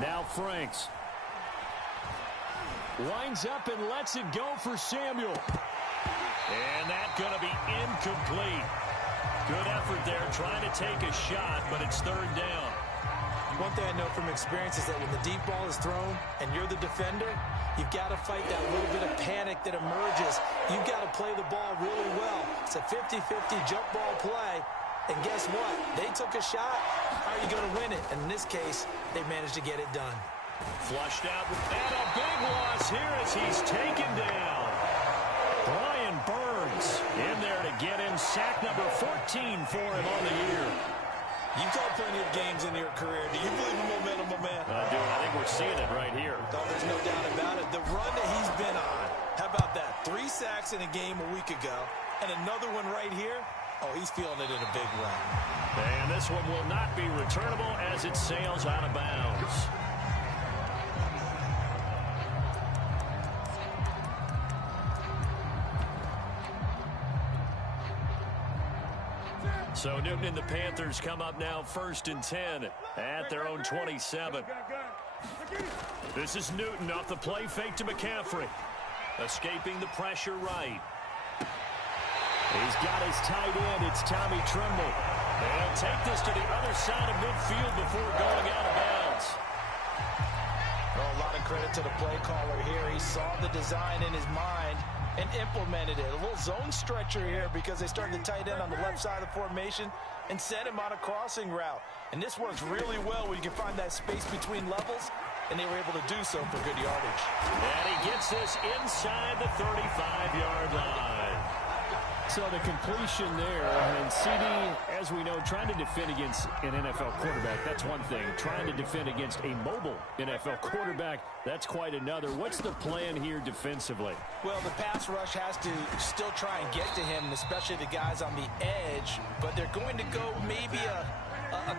Now Franks. Winds up and lets it go for Samuel. And that's going to be incomplete. Good effort there trying to take a shot, but it's third down. One thing I know from experience is that when the deep ball is thrown and you're the defender, you've got to fight that little bit of panic that emerges. You've got to play the ball really well. It's a 50-50 jump ball play. And guess what? They took a shot. How are you going to win it? And in this case, they managed to get it done. Flushed out. And a big loss here as he's taken down. Brian Burns in there to get him sack number 14 for him on the year. You've called plenty of games in your career. Do you believe in momentum, my man? I do. I think we're seeing it right here. Oh, there's no doubt about it. The run that he's been on. How about that? 3 sacks in a game a week ago. And another one right here. Oh, he's feeling it in a big run. And this one will not be returnable as it sails out of bounds. So Newton and the Panthers come up now 1st and 10 at their own 27. This is Newton off the play fake to McCaffrey. Escaping the pressure right. He's got his tight end. It's Tommy Tremble. They'll take this to the other side of midfield before going out of bounds. Well, a lot of credit to the play caller here. He saw the design in his mind and implemented it. A little zone stretcher here because they started the tight end on the left side of the formation and sent him on a crossing route. And this works really well when you can find that space between levels, and they were able to do so for good yardage. And he gets this inside the 35-yard line. So the completion there, and CD, as we know, trying to defend against an NFL quarterback, that's one thing. Trying to defend against a mobile NFL quarterback, that's quite another. What's the plan here defensively? Well, the pass rush has to still try and get to him, especially the guys on the edge, but they're going to go maybe a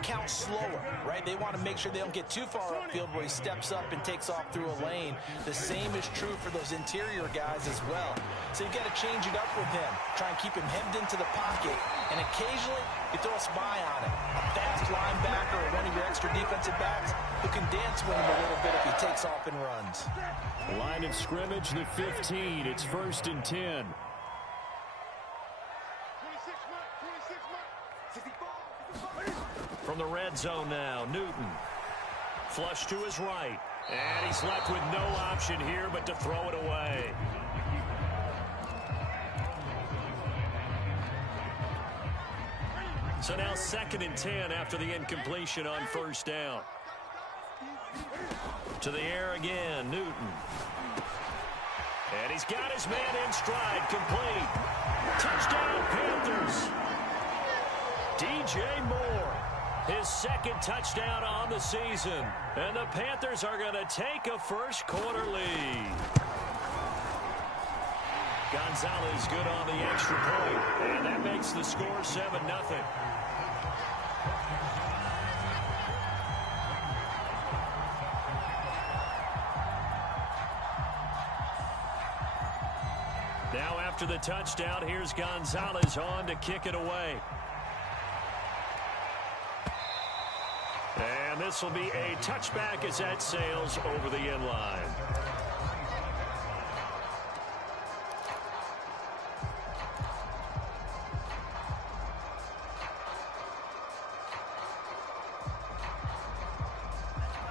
count slower, right? They want to make sure they don't get too far upfield where he steps up and takes off through a lane. The same is true for those interior guys as well. So you've got to change it up with him. Try and keep him hemmed into the pocket, and occasionally you throw a spy on him. A fast linebacker or one of your extra defensive backs who can dance with him a little bit if he takes off and runs. Line of scrimmage, the 15. It's 1st and 10. From the red zone now, Newton. Flush to his right. And he's left with no option here but to throw it away. So now 2nd and 10 after the incompletion on 1st down. To the air again, Newton. And he's got his man in stride, complete. Touchdown, Panthers. DJ Moore, his 2nd touchdown on the season. And the Panthers are going to take a first-quarter lead. Gonzalez good on the extra point, and that makes the score 7-0. Now after the touchdown, here's Gonzalez on to kick it away. And this will be a touchback as that sails over the end line.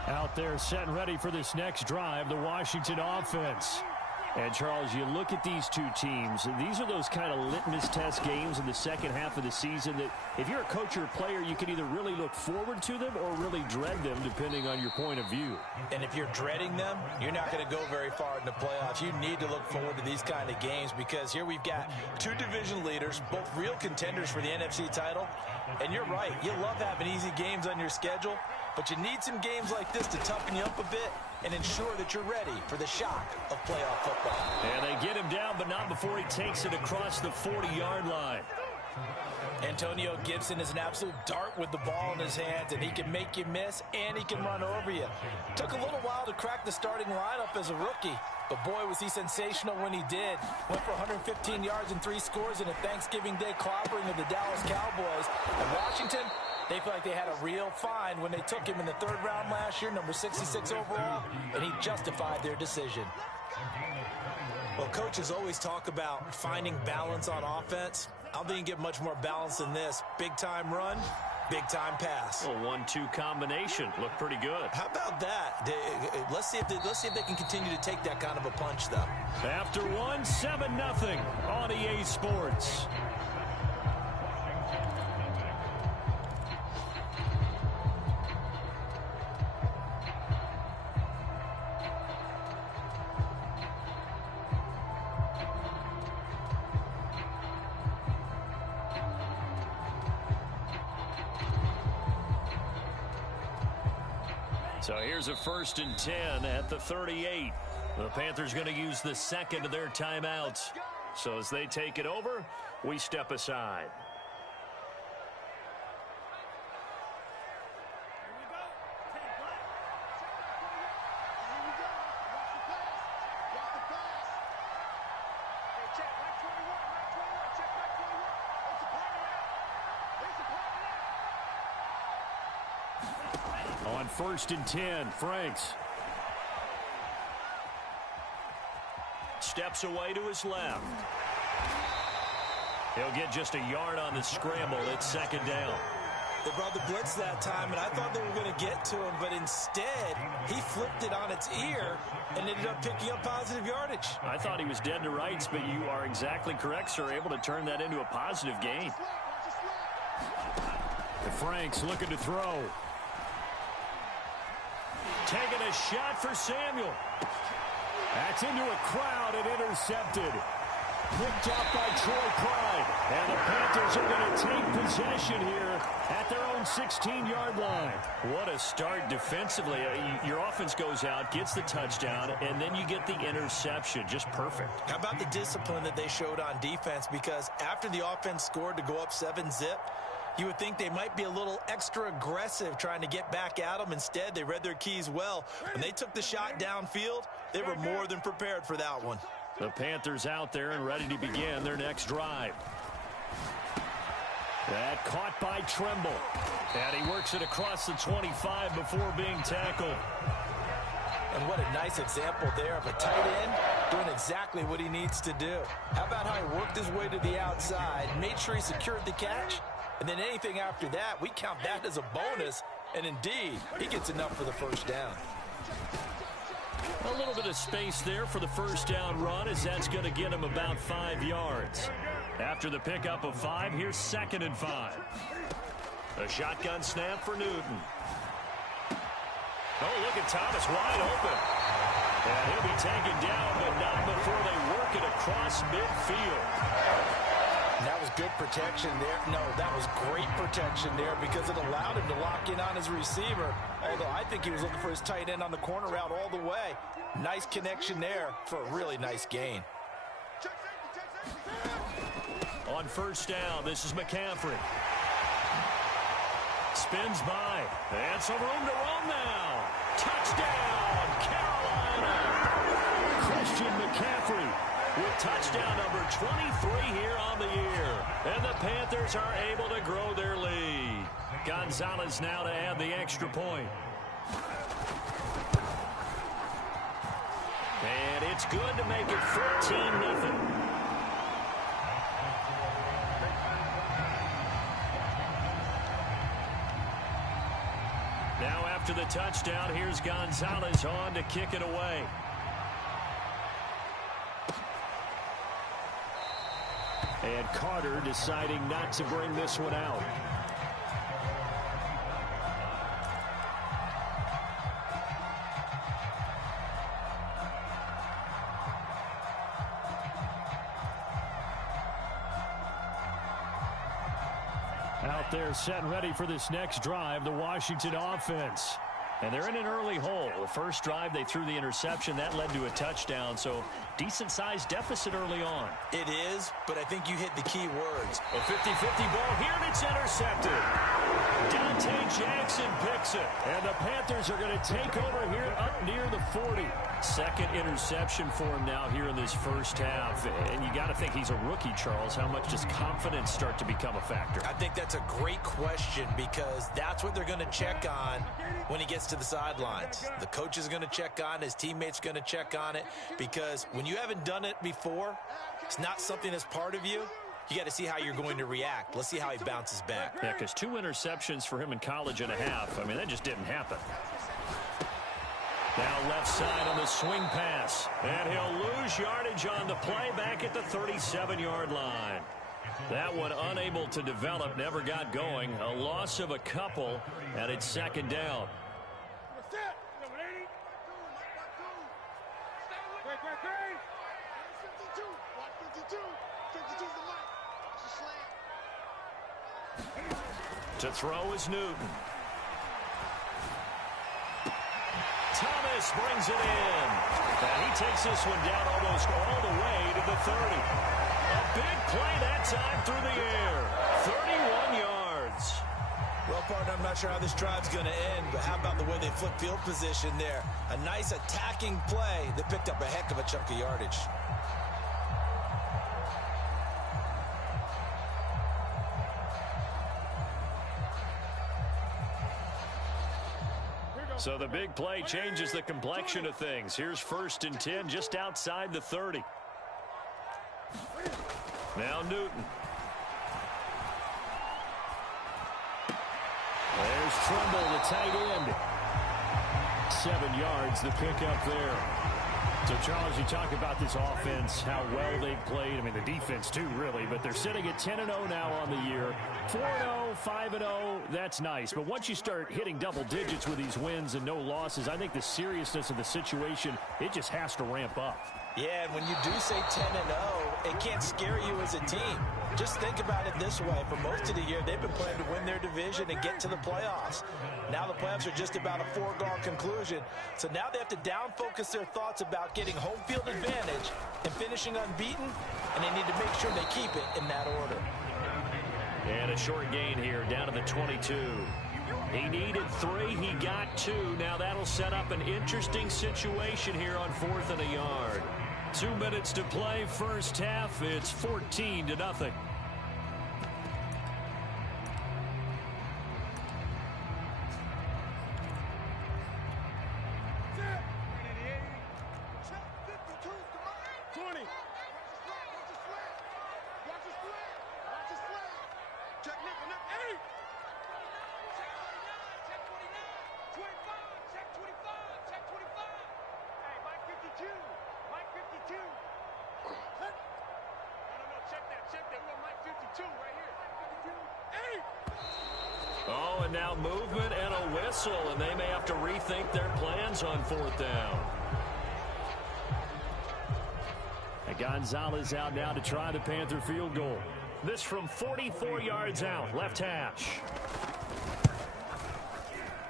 Out there set and ready for this next drive, the Washington offense. And, Charles, you look at these two teams, and these are those kind of litmus test games in the second half of the season that if you're a coach or a player, you can either really look forward to them or really dread them, depending on your point of view. And if you're dreading them, you're not going to go very far in the playoffs. You need to look forward to these kind of games because here we've got 2 division leaders, both real contenders for the NFC title. And you're right, you love having easy games on your schedule, but you need some games like this to toughen you up a bit and ensure that you're ready for the shock of playoff football. And they get him down, but not before he takes it across the 40-yard line. Antonio Gibson is an absolute dart with the ball in his hands, and he can make you miss, and he can run over you. Took a little while to crack the starting lineup as a rookie, but boy, was he sensational when he did. Went for 115 yards and 3 scores in a Thanksgiving Day clobbering of the Dallas Cowboys. And Washington, They feel like they had a real find when they took him in the 3rd round last year, number 66 overall, and he justified their decision. Well, coaches always talk about finding balance on offense. I don't think you get much more balance than this. Big-time run, big-time pass. A 1-2 combination. Looked pretty good. How about that? Let's see if they can continue to take that kind of a punch, though. After one, 7-0 on EA Sports. So here's a 1st and 10 at the 38. The Panthers going to use the 2nd of their timeouts. So as they take it over, we step aside. On 1st and 10, Franks. Steps away to his left. He'll get just a yard on the scramble. It's 2nd down. They brought the blitz that time, and I thought they were going to get to him, but instead, he flipped it on its ear and ended up picking up positive yardage. I thought he was dead to rights, but you are exactly correct, sir. Able to turn that into a positive gain. Franks looking to throw. Taking a shot for Samuel. That's into a crowd and intercepted. Picked up by Troy Pride. And the Panthers are going to take possession here at their own 16-yard line. What a start defensively. Your offense goes out, gets the touchdown, and then you get the interception. Just perfect. How about the discipline that they showed on defense? Because after the offense scored to go up 7-zip, you would think they might be a little extra aggressive trying to get back at them. Instead, they read their keys well. When they took the shot downfield, they were more than prepared for that one. The Panthers out there and ready to begin their next drive. That caught by Tremble. And he works it across the 25 before being tackled. And what a nice example there of a tight end doing exactly what he needs to do. How about how he worked his way to the outside, made sure he secured the catch, and then anything after that, we count that as a bonus. And indeed, he gets enough for the 1st down. A little bit of space there for the 1st down run, as that's going to get him about 5 yards. After the pickup of 5, here's 2nd and 5. A shotgun snap for Newton. Oh, look at Thomas wide open. And he'll be taken down, but not before they work it across midfield. That was good protection there. No, that was great protection there because it allowed him to lock in on his receiver. Although I think he was looking for his tight end on the corner route all the way. Nice connection there for a really nice gain. On 1st down, this is McCaffrey. Spins by. And some room to run now. Touchdown, Carolina. Christian McCaffrey with touchdown number 23 here on the year. And the Panthers are able to grow their lead. Gonzalez now to add the extra point. And it's good to make it 14-0. Now after the touchdown, here's Gonzalez on to kick it away. And Carter deciding not to bring this one out. Out there set and ready for this next drive, the Washington offense. And they're in an early hole. The first drive, they threw the interception. That led to a touchdown, so decent-sized deficit early on. It is, but I think you hit the key words. A 50-50 ball here, and it's intercepted. Dante Jackson picks it. And the Panthers are going to take over here up near the 40. Second interception for him now here in this first half. And you got to think he's a rookie, Charles. How much does confidence start to become a factor? I think that's a great question because that's what they're going to check on when he gets to the sidelines. The coach is going to check on, his teammates going to check on it, because when you haven't done it before, it's not something that's part of you. You got to see how you're going to react. Let's see how he bounces back. Yeah, because 2 interceptions for him in college and a half. I mean, that just didn't happen. Now left side on the swing pass. And he'll lose yardage on the play back at the 37-yard line. That one unable to develop, never got going. A loss of a couple, and it's second down. To throw is Newton. Thomas brings it in. And he takes this one down almost all the way to the 30. A big play that time through the air. 31 yards. Well, partner, I'm not sure how this drive's going to end, but how about the way they flip field position there? A nice attacking play that picked up a heck of a chunk of yardage. So the big play changes the complexion of things. Here's 1st and 10 just outside the 30. Now Newton. There's Trumbull, the tight end. 7 yards, the pickup there. So, Charles, you talk about this offense, how well they've played. I mean, the defense, too, really. But they're sitting at 10-0 now on the year. 4-0, 5-0, that's nice. But once you start hitting double digits with these wins and no losses, I think the seriousness of the situation, it just has to ramp up. Yeah, and when you do say 10-0, it can't scare you as a team. Just think about it this way. For most of the year, they've been playing to win their division and get to the playoffs. Now the playoffs are just about a foregone conclusion. So now they have to down-focus their thoughts about getting home field advantage and finishing unbeaten, and they need to make sure they keep it in that order. And a short gain here down to the 22. He needed 3. He got 2. Now that'll set up an interesting situation here on 4th and a yard. 2 minutes to play, first half. It's 14-0. Oh, and now movement and a whistle, and they may have to rethink their plans on 4th down. And Gonzalez out now to try the Panther field goal. This from 44 yards out, left hash.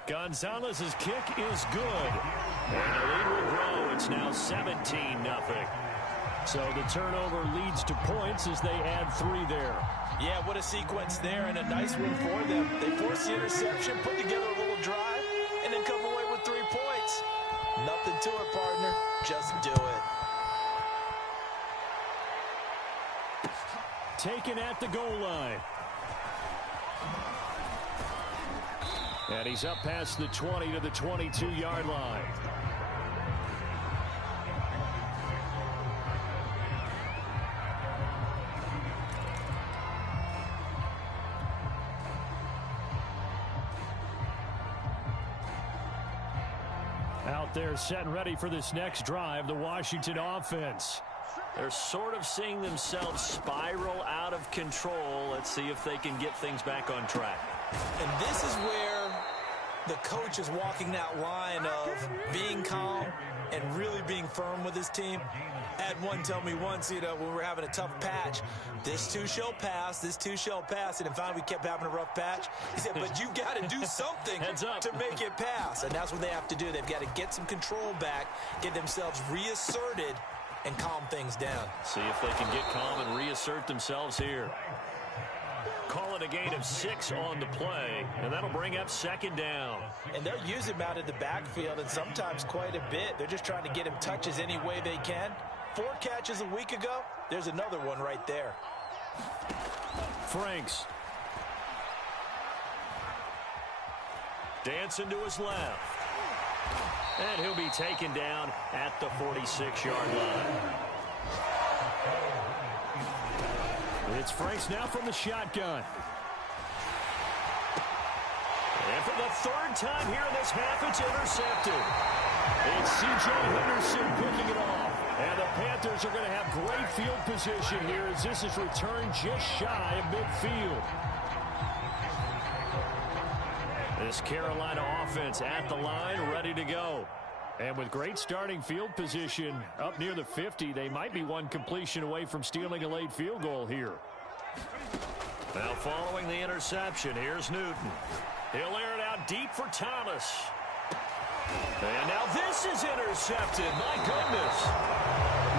Gonzalez's kick is good. And the lead will grow. It's now 17-0. So the turnover leads to points as they add 3 there. Yeah, what a sequence there, and a nice win for them. They force the interception, put together a little drive, and then come away with 3 points. Nothing to it, partner. Just do it. Taken at the goal line. And he's up past the 20 to the 22-yard line. Out there set and ready for this next drive, the Washington offense. They're sort of seeing themselves spiral out of control. Let's see if they can get things back on track. And this is where the coach is walking that line of being calm and really being firm with his team. I had one tell me once, when we were having a tough patch, this too shall pass, this too shall pass. And in fact, we kept having a rough patch. He said, but you got to do something to make it pass. And that's what they have to do. They've got to get some control back, get themselves reasserted, and calm things down. See if they can get calm and reassert themselves here. call it a gain of 6 on the play, and that'll bring up second down. And they'll use him out of the backfield, and sometimes quite a bit. They're just trying to get him touches any way they can. 4 catches a week ago. There's another one right there. Franks. Dancing to his left. And he'll be taken down at the 46-yard line. It's Franks now from the shotgun. And for the 3rd time here in this half, it's intercepted. It's C.J. Henderson picking it off. And the Panthers are going to have great field position here as this is returned just shy of midfield. This Carolina offense at the line, ready to go. And with great starting field position up near the 50, they might be one completion away from stealing a late field goal here. Now following the interception, here's Newton. He'll air it out deep for Thomas. And now this is intercepted. My goodness.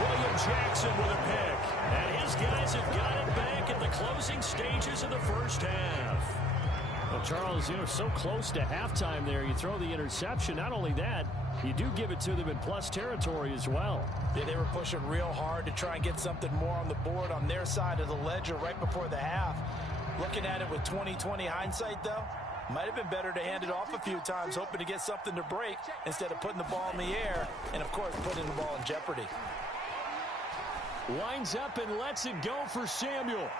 William Jackson with a pick. And his guys have got it back in the closing stages of the first half. Well, Charles, so close to halftime there. You throw the interception. Not only that, you do give it to them in plus territory as well. Yeah, they were pushing real hard to try and get something more on the board on their side of the ledger right before the half. Looking at it with 20/20 hindsight, though, might have been better to hand it off a few times, hoping to get something to break instead of putting the ball in the air and, of course, putting the ball in jeopardy. Lines up and lets it go for Samuel.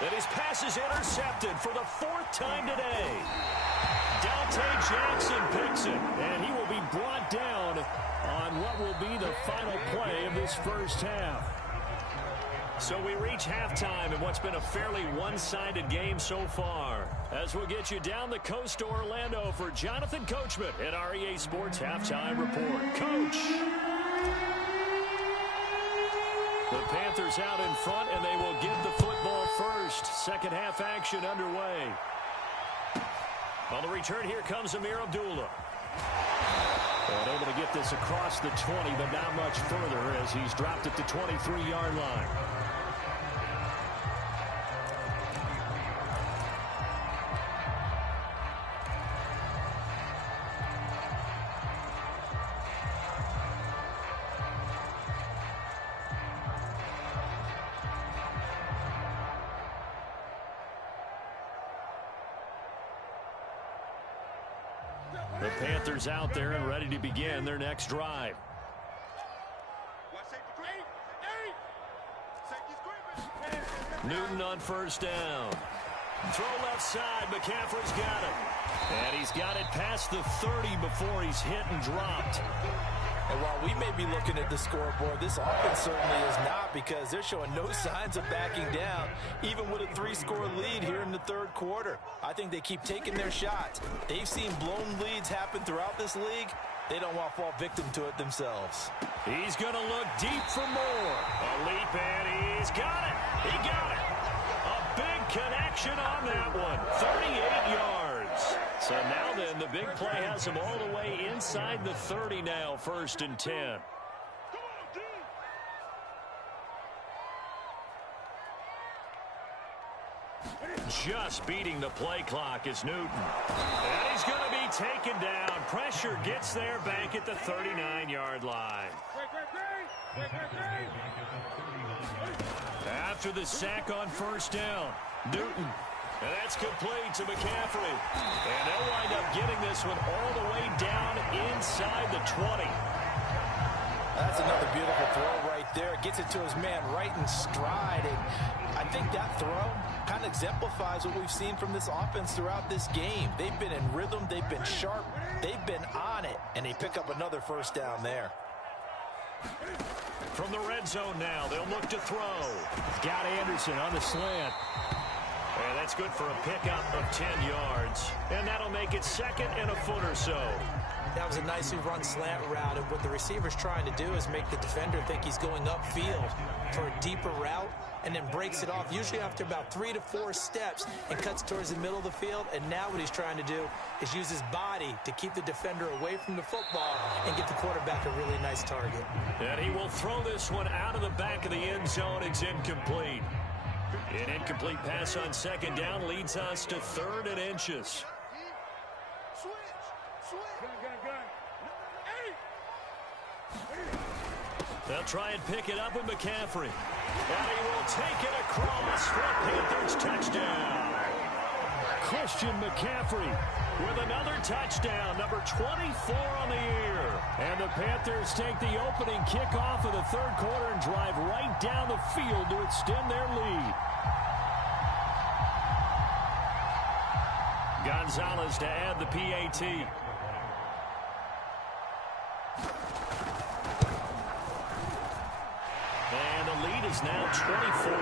And his pass is intercepted for the 4th time today. Dante Jackson picks it, and he will be brought down on what will be the final play of this first half. So we reach halftime in what's been a fairly one-sided game so far. As we'll get you down the coast to Orlando for Jonathan Coachman at REA Sports Halftime Report. Coach! The Panthers out in front, and they will get the football first. Second half action underway. On the return, here comes Amir Abdullah. And able to get this across the 20, but not much further as he's dropped at the 23-yard line. The Panthers out there and ready to begin their next drive. Newton on first down. Throw left side. McCaffrey's got it. And he's got it past the 30 before he's hit and dropped. And while we may be looking at the scoreboard, this offense certainly is not, because they're showing no signs of backing down, even with a 3-score lead here in the 3rd quarter. I think they keep taking their shots. They've seen blown leads happen throughout this league. They don't want to fall victim to it themselves. He's going to look deep for more. A leap, and he's got it. He got it. A big connection on that one. 38 yards. So now then, the big play has him all the way inside the 30 now, 1st and 10. Just beating the play clock is Newton. And he's going to be taken down. Pressure gets there back at the 39-yard line. After the sack on first down, Newton. And that's complete to McCaffrey. And they'll wind up getting this one all the way down inside the 20. That's another beautiful throw right there. Gets it to his man right in stride. And I think that throw kind of exemplifies what we've seen from this offense throughout this game. They've been in rhythm. They've been sharp. They've been on it. And they pick up another first down there. From the red zone now, they'll look to throw. Got Anderson on the slant. And that's good for a pickup of 10 yards. And that'll make it 2nd and a foot or so. That was a nicely run slant route, and what the receiver's trying to do is make the defender think he's going upfield for a deeper route, and then breaks it off, usually after about 3 to 4 steps, and cuts towards the middle of the field. And now what he's trying to do is use his body to keep the defender away from the football and get the quarterback a really nice target. And he will throw this one out of the back of the end zone. It's incomplete. An incomplete pass on second down leads us to 3rd and inches. They'll try and pick it up with McCaffrey. And he will take it across for a Panthers touchdown. Christian McCaffrey with another touchdown, number 24 on the year. And the Panthers take the opening kickoff of the 3rd quarter and drive right down the field to extend their lead. Gonzalez to add the PAT. And the lead is now 24.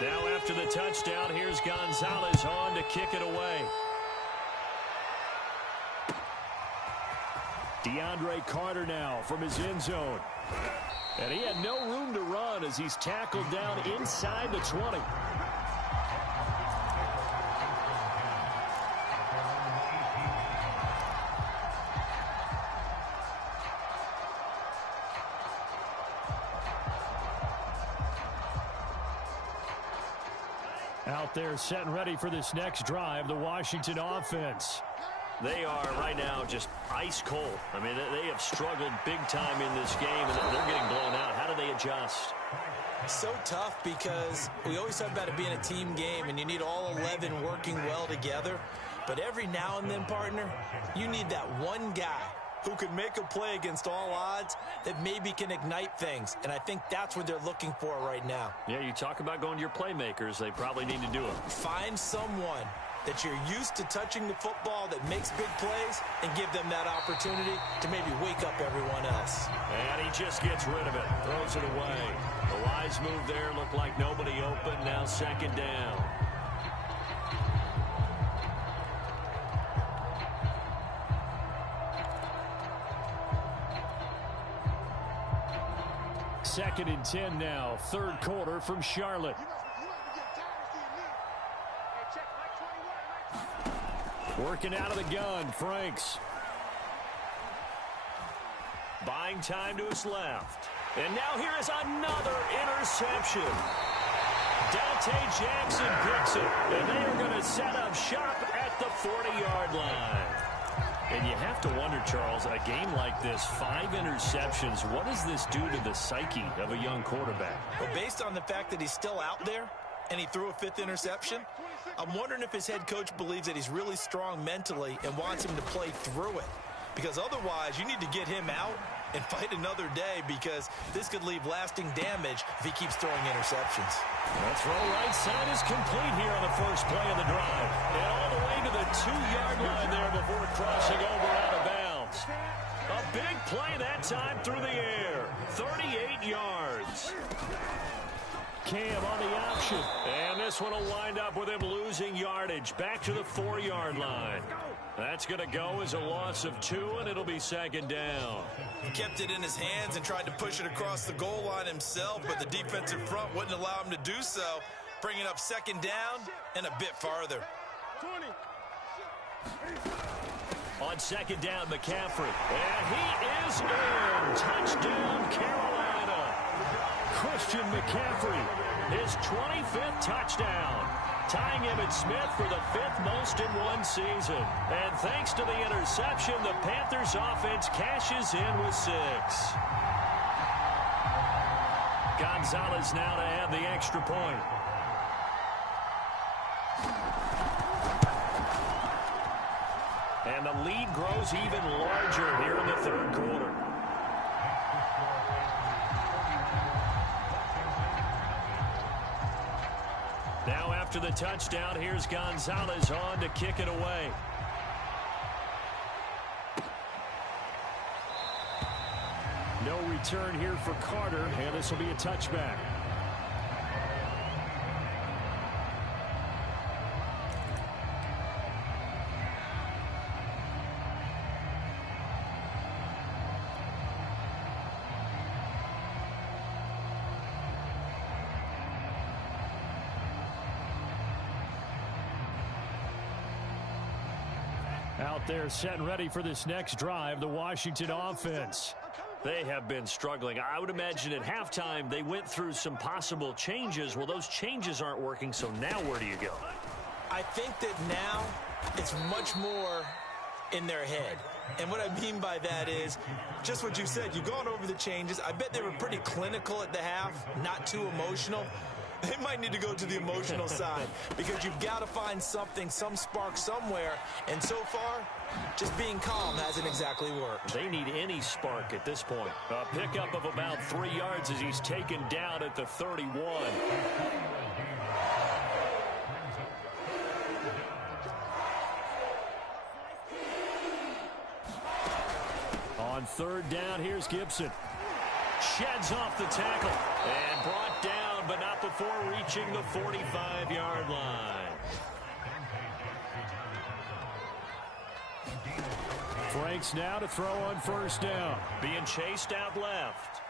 Now after the touchdown, here's Gonzalez on to kick it away. DeAndre Carter now from his end zone. And he had no room to run as he's tackled down inside the 20. Out there set and ready for this next drive, the Washington offense. They are right now just ice cold. I mean, they have struggled big time in this game, and they're getting blown out. How do they adjust? So tough because we always talk about it being a team game, and you need all 11 working well together. But every now and then, partner, you need that one guy who can make a play against all odds that maybe can ignite things. And I think that's what they're looking for right now. Yeah, you talk about going to your playmakers. They probably need to do it. Find someone that you're used to touching the football that makes big plays and give them that opportunity to maybe wake up everyone else. And he just gets rid of it, throws it away. The wise move there, looked like nobody open, now 2nd down. Second and 10 now, 3rd quarter from Charlotte. Working out of the gun, Franks. Buying time to his left. And now here is another interception. Dante Jackson picks it. And they are going to set up shop at the 40-yard line. And you have to wonder, Charles, a game like this, 5 interceptions, what does this do to the psyche of a young quarterback? Well, based on the fact that he's still out there and he threw a 5th interception, I'm wondering if his head coach believes that he's really strong mentally and wants him to play through it. Because otherwise, you need to get him out and fight another day, because this could leave lasting damage if he keeps throwing interceptions. The throw right side is complete here on the first play of the drive. And all the way to the 2-yard line there before crossing over out of bounds. A big play that time through the air. 38 yards. Cam on the option. And this one will wind up with him losing yardage back to the 4-yard line. That's going to go as a loss of 2, and it'll be 2nd down. He kept it in his hands and tried to push it across the goal line himself, but the defensive front wouldn't allow him to do so, bringing up 2nd down and a bit farther. 20. On 2nd down, McCaffrey. And he is in. Touchdown, Carolina. Christian McCaffrey, his 25th touchdown, tying Emmitt Smith for the 5th most in one season. And thanks to the interception, the Panthers offense cashes in with 6. Gonzalez now to add the extra point. And the lead grows even larger here in the 3rd quarter. Now after the touchdown, here's Gonzalez on to kick it away. no return here for Carter, and this will be a touchback. Out there set and ready for this next drive, the Washington offense. They have been struggling. I would imagine at halftime they went through some possible changes. Well, those changes aren't working, so now where do you go? I think that now it's much more in their head. And what I mean by that is just what you said. You've gone over the changes. I bet they were pretty clinical at the half, not too emotional. They might need to go to the emotional side because you've got to find something, some spark somewhere. And so far, just being calm hasn't exactly worked. They need any spark at this point. A pickup of about 3 yards as he's taken down at the 31. On third down, here's Gibson. Sheds off the tackle and brought down, but not before reaching the 45-yard line. Franks now to throw on first down. Being chased out left.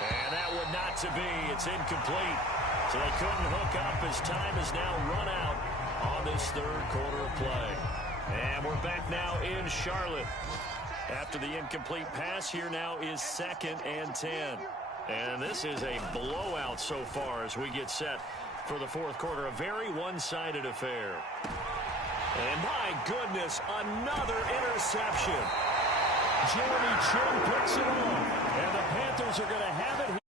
And that would not to be. It's incomplete. So they couldn't hook up as time is now run out on this third quarter of play. And we're back now in Charlotte. After the incomplete pass, here now is 2nd and 10. And this is a blowout so far as we get set for the fourth quarter. A very one-sided affair. And my goodness, another interception. Jeremy Chin picks it off. And the Panthers are going to have it here.